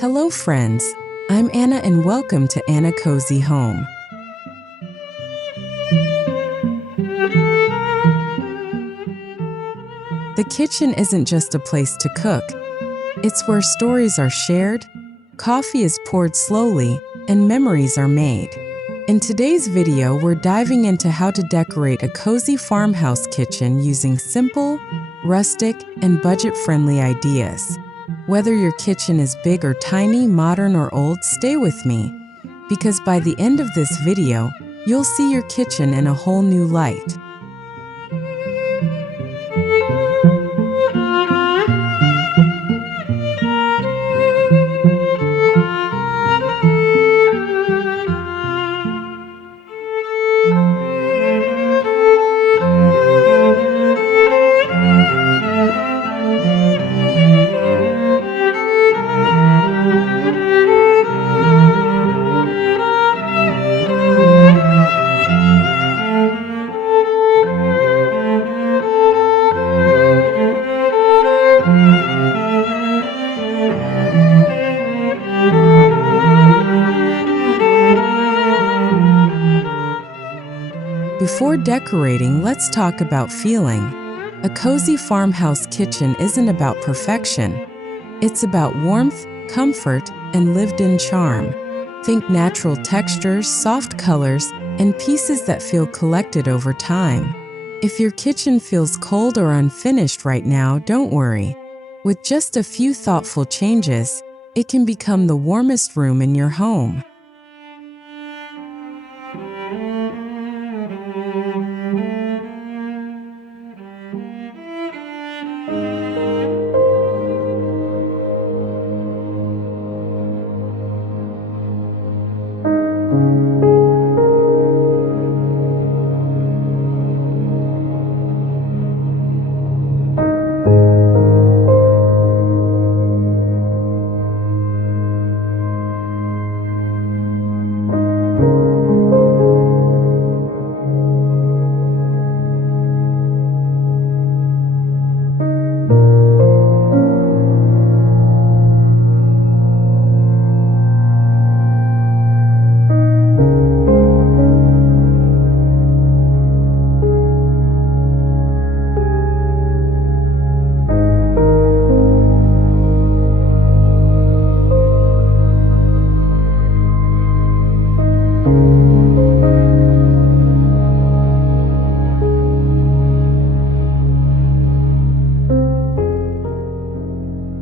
Hello friends, I'm Anna and welcome to Anna Cozy Home. The kitchen isn't just a place to cook. It's where stories are shared, coffee is poured slowly, and memories are made. In today's video, we're diving into how to decorate a cozy farmhouse kitchen using simple, rustic, and budget-friendly ideas. Whether your kitchen is big or tiny, modern or old, stay with me, because by the end of this video, you'll see your kitchen in a whole new light. Before decorating, let's talk about feeling. A cozy farmhouse kitchen isn't about perfection. It's about warmth, comfort, and lived-in charm. Think natural textures, soft colors, and pieces that feel collected over time. If your kitchen feels cold or unfinished right now, don't worry. With just a few thoughtful changes, it can become the warmest room in your home.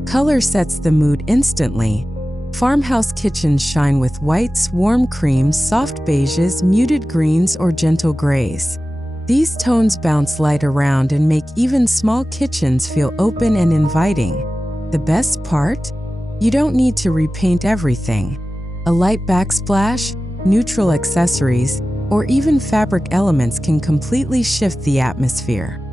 Color sets the mood instantly. Farmhouse kitchens shine with whites, warm creams, soft beiges, muted greens, or gentle grays. These tones bounce light around and make even small kitchens feel open and inviting. The best part? You don't need to repaint everything. A light backsplash, neutral accessories, or even fabric elements can completely shift the atmosphere.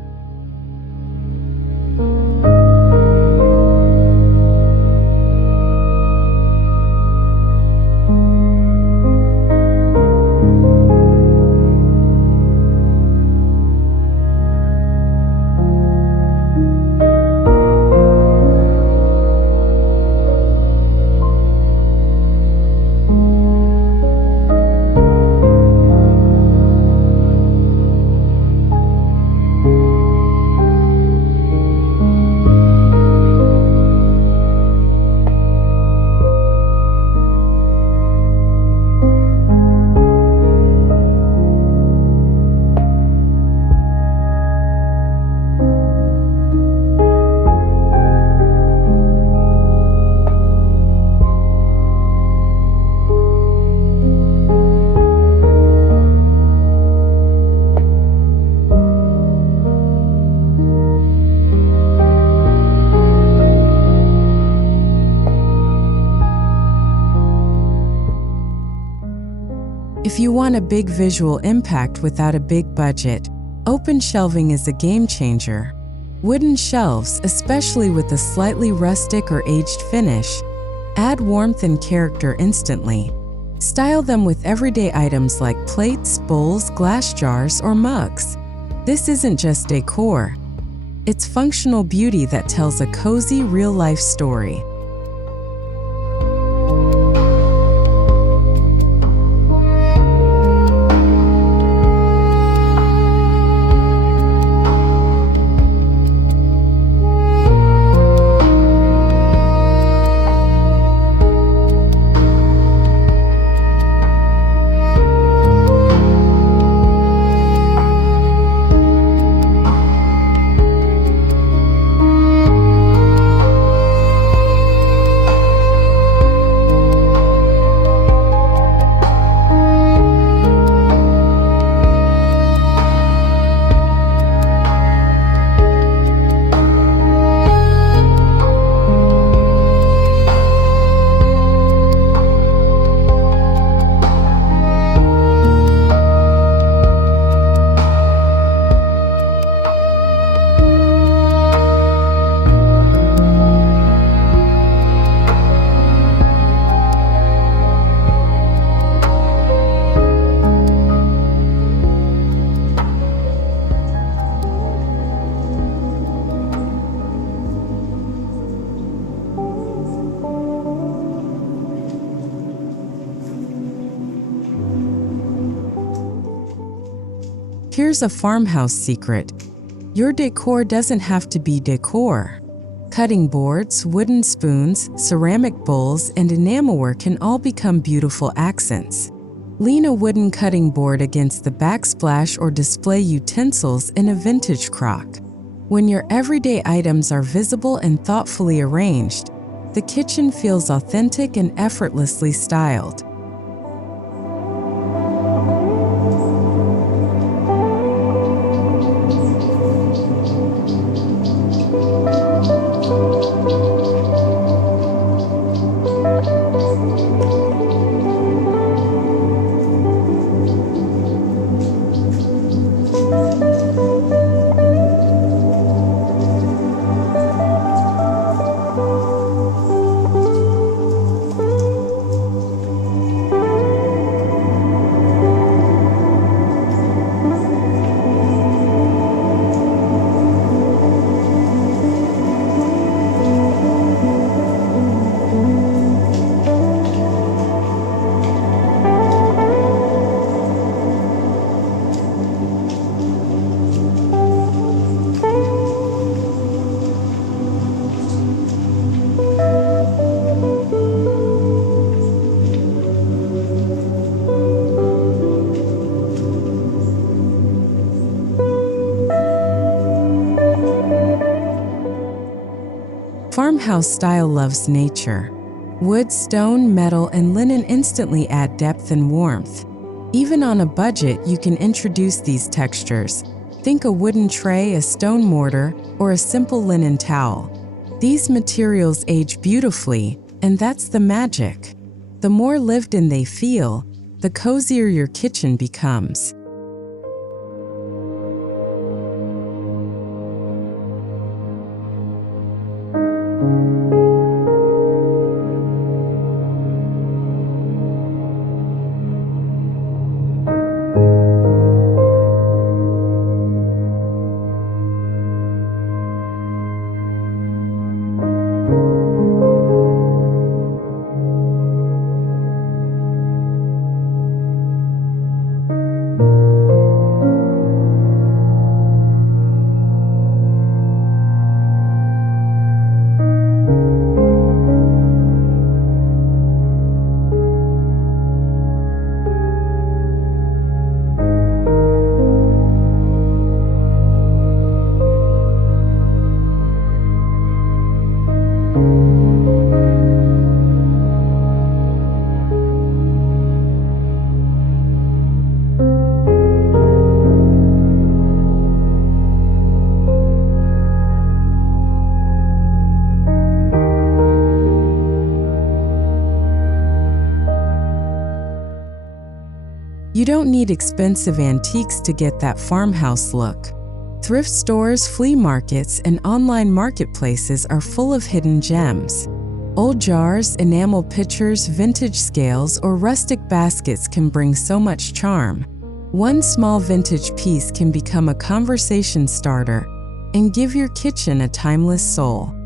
If you want a big visual impact without a big budget, open shelving is a game changer. Wooden shelves, especially with a slightly rustic or aged finish, add warmth and character instantly. Style them with everyday items like plates, bowls, glass jars, or mugs. This isn't just decor. It's functional beauty that tells a cozy, real-life story. Here's a farmhouse secret. Your decor doesn't have to be decor. Cutting boards, wooden spoons, ceramic bowls, and enamelware can all become beautiful accents. Lean a wooden cutting board against the backsplash or display utensils in a vintage crock. When your everyday items are visible and thoughtfully arranged, the kitchen feels authentic and effortlessly styled. Farmhouse style loves nature. Wood, stone, metal, and linen instantly add depth and warmth. Even on a budget, you can introduce these textures. Think a wooden tray, a stone mortar, or a simple linen towel. These materials age beautifully, and that's the magic. The more lived in they feel, the cozier your kitchen becomes. You don't need expensive antiques to get that farmhouse look. Thrift stores, flea markets, and online marketplaces are full of hidden gems. Old jars, enamel pitchers, vintage scales, or rustic baskets can bring so much charm. One small vintage piece can become a conversation starter and give your kitchen a timeless soul.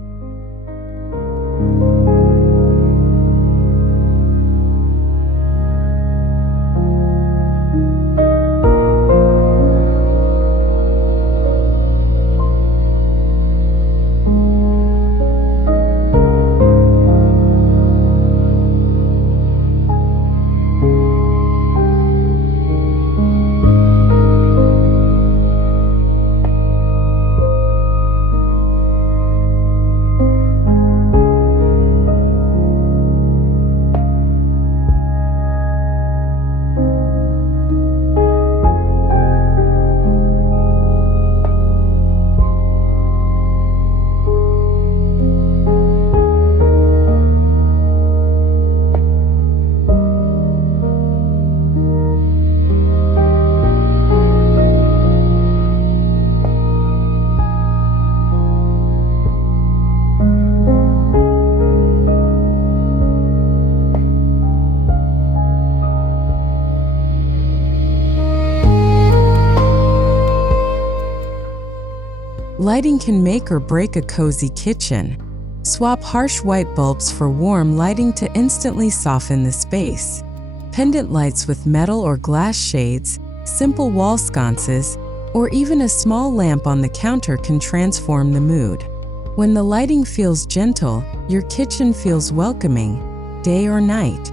Lighting can make or break a cozy kitchen. Swap harsh white bulbs for warm lighting to instantly soften the space. Pendant lights with metal or glass shades, simple wall sconces, or even a small lamp on the counter can transform the mood. When the lighting feels gentle, your kitchen feels welcoming, day or night.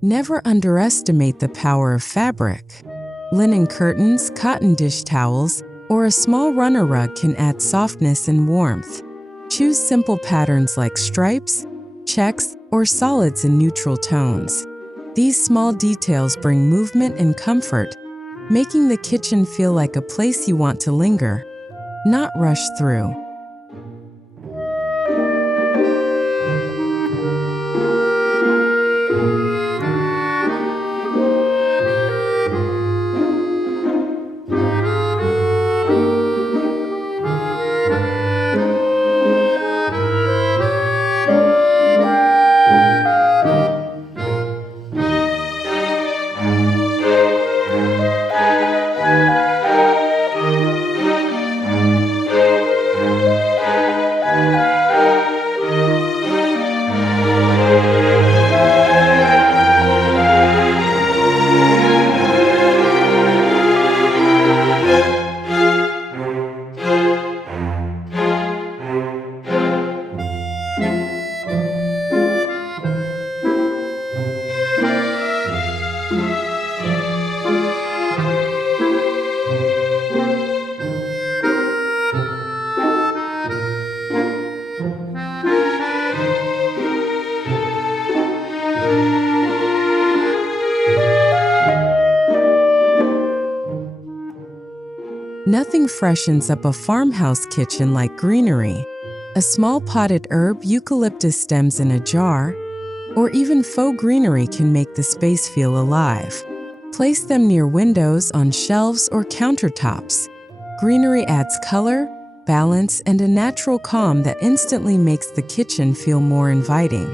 Never underestimate the power of fabric. Linen curtains, cotton dish towels, or a small runner rug can add softness and warmth. Choose simple patterns like stripes, checks, or solids in neutral tones. These small details bring movement and comfort, making the kitchen feel like a place you want to linger, not rush through. Nothing freshens up a farmhouse kitchen like greenery. A small potted herb, eucalyptus stems in a jar, or even faux greenery can make the space feel alive. Place them near windows, on shelves, or countertops. Greenery adds color, balance, and a natural calm that instantly makes the kitchen feel more inviting.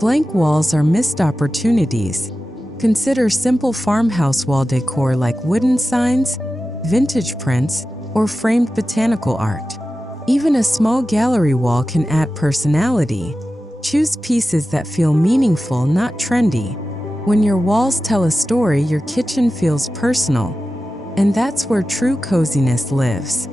Blank walls are missed opportunities. Consider simple farmhouse wall decor like wooden signs, vintage prints, or framed botanical art. Even a small gallery wall can add personality. Choose pieces that feel meaningful, not trendy. When your walls tell a story, your kitchen feels personal. And that's where true coziness lives.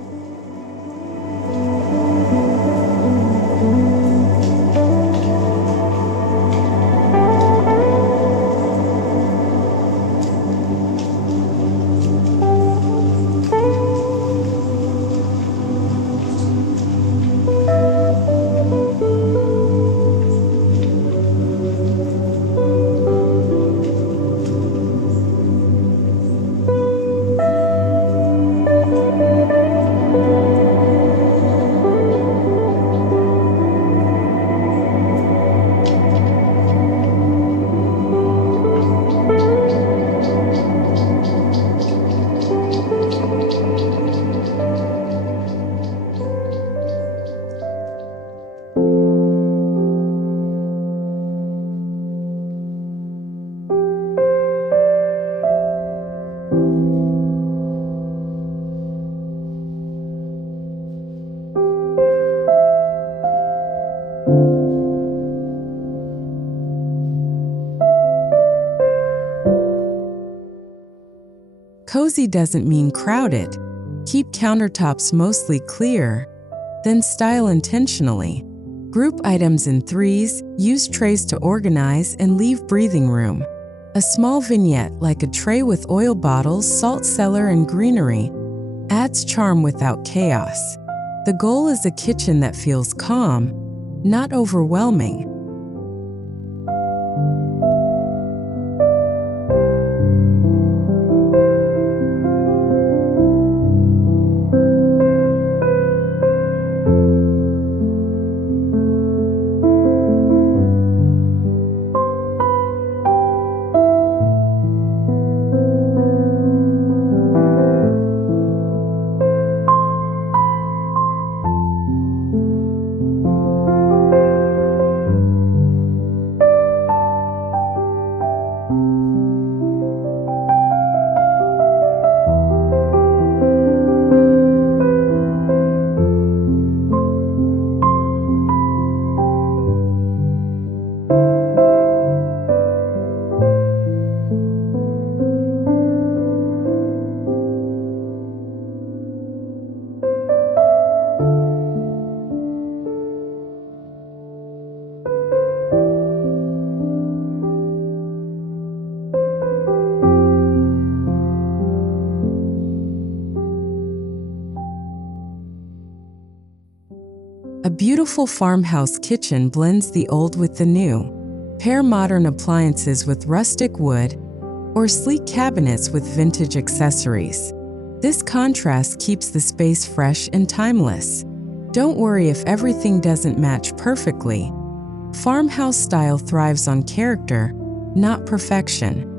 Cozy doesn't mean crowded. Keep countertops mostly clear, then style intentionally. Group items in threes, use trays to organize, and leave breathing room. A small vignette like a tray with oil bottles, salt cellar, and greenery adds charm without chaos. The goal is a kitchen that feels calm, not overwhelming. A beautiful farmhouse kitchen blends the old with the new. Pair modern appliances with rustic wood or sleek cabinets with vintage accessories. This contrast keeps the space fresh and timeless. Don't worry if everything doesn't match perfectly. Farmhouse style thrives on character, not perfection.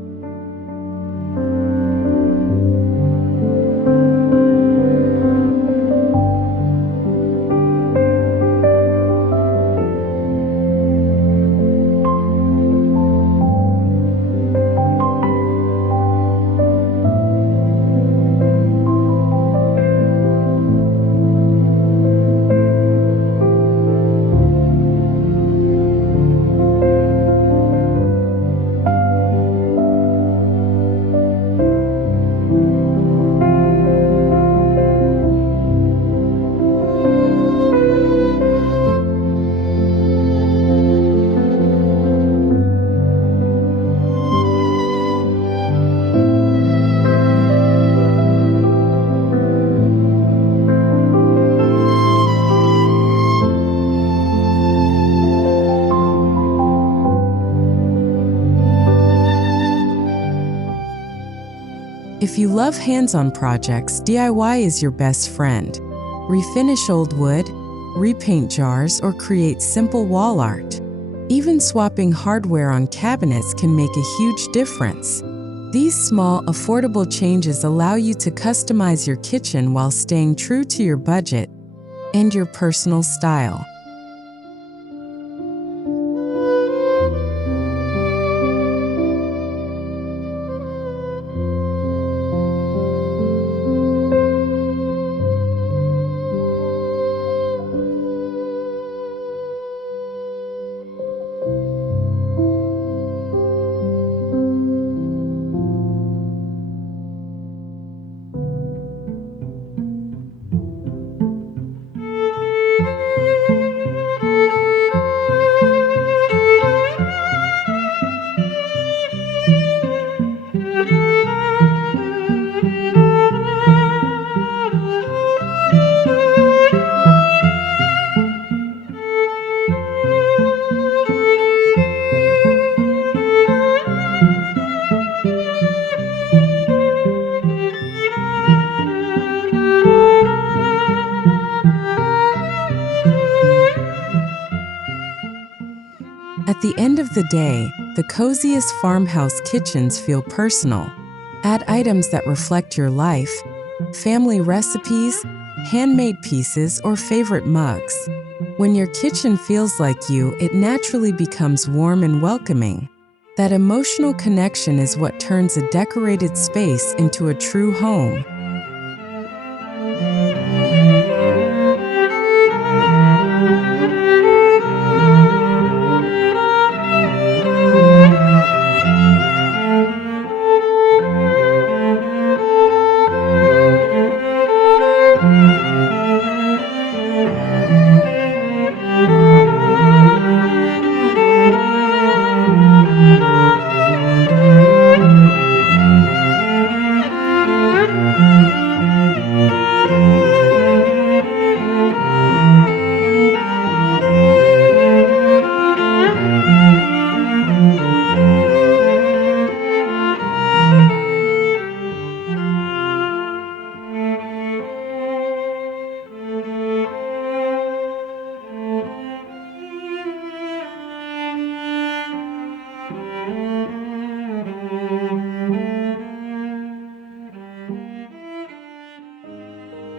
If you love hands-on projects, DIY is your best friend. Refinish old wood, repaint jars, or create simple wall art. Even swapping hardware on cabinets can make a huge difference. These small, affordable changes allow you to customize your kitchen while staying true to your budget and your personal style. At the end of the day, the coziest farmhouse kitchens feel personal. Add items that reflect your life, family recipes, handmade pieces, or favorite mugs. When your kitchen feels like you, it naturally becomes warm and welcoming. That emotional connection is what turns a decorated space into a true home.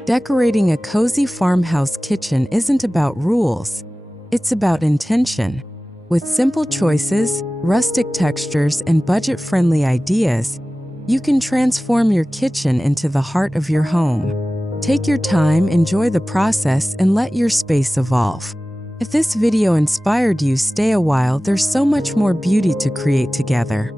Decorating a cozy farmhouse kitchen isn't about rules, it's about intention. With simple choices, rustic textures, and budget-friendly ideas, you can transform your kitchen into the heart of your home. Take your time, enjoy the process, and let your space evolve. If this video inspired you, stay a while. There's so much more beauty to create together.